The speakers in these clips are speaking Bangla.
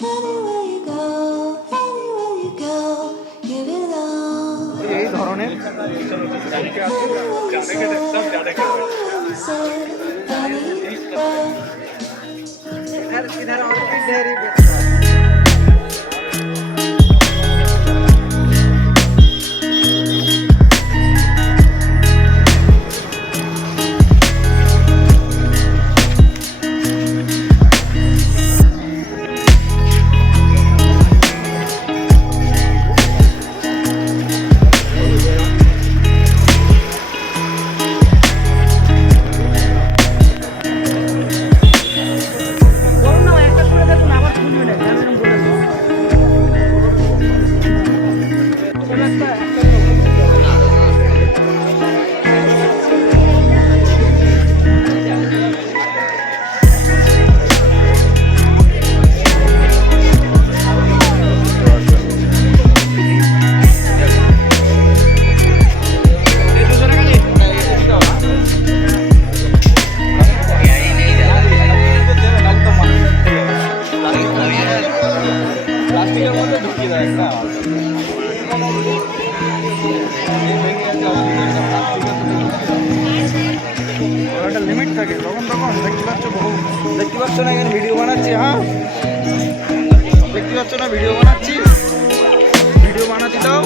এই ধরনের একটা লিমিট থাকে, তখন দেখতে পাচ্ছ বহু দেখতে পাচ্ছ না, এখানে ভিডিও বানাচ্ছি। হ্যাঁ দেখতে পাচ্ছ না, ভিডিও বানাচ্ছি, ভিডিও বানাচ্ছি দাও।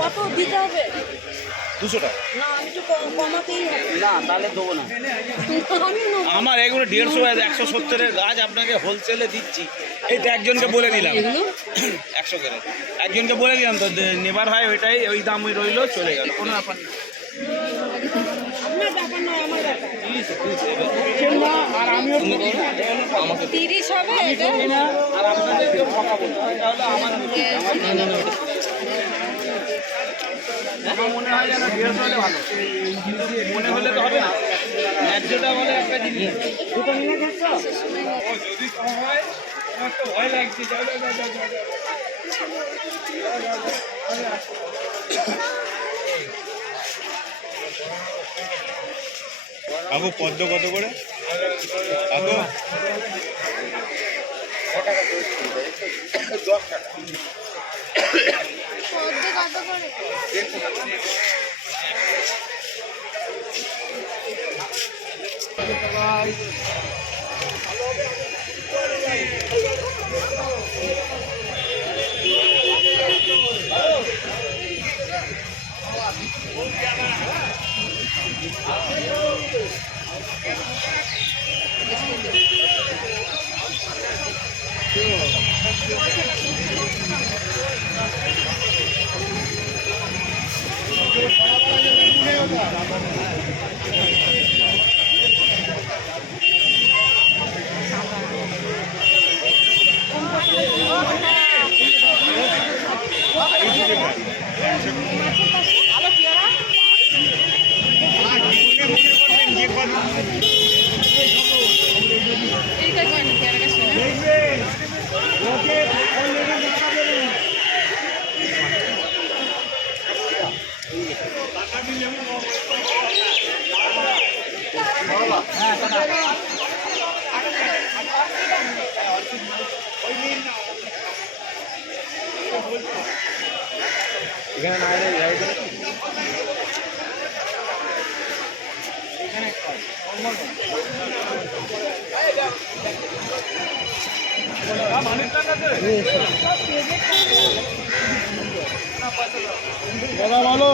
কত দিতে হবে? 200 টাকা। না আমি তো কমাতেই হবে। না তাহলে দেবো না। আমার এগুলো 150 170 এর গাছ আপনাকে হোলসেলে দিচ্ছি। এইটা একজনকে বলে দিলাম 100 করে, একজনকে বলে দিলাম তো নেবার হয় ওইটাই, ওই দামই রইলো, চলে গেল, কোনো ব্যাপার নেই। আপনার ব্যাপার নয়, আমার ব্যাপার। আর আমিও আমাকে 30 হবে এটা। আর আপনাদেরকে ঠকাবো না, তাহলে আমার মনে হয় যেন 150 হলে ভালো, মনে হলে তো হবে না। ন্যায্যটা বলে একটা জিনিস। দুটো নিয়ে যাচ্ছ যদি কম হয়, আমার তো ভয় লাগছে। কাকু পদ্ম কত করে? কাকু 10 টাকা। পদ্ম কত করে? দাদা বলো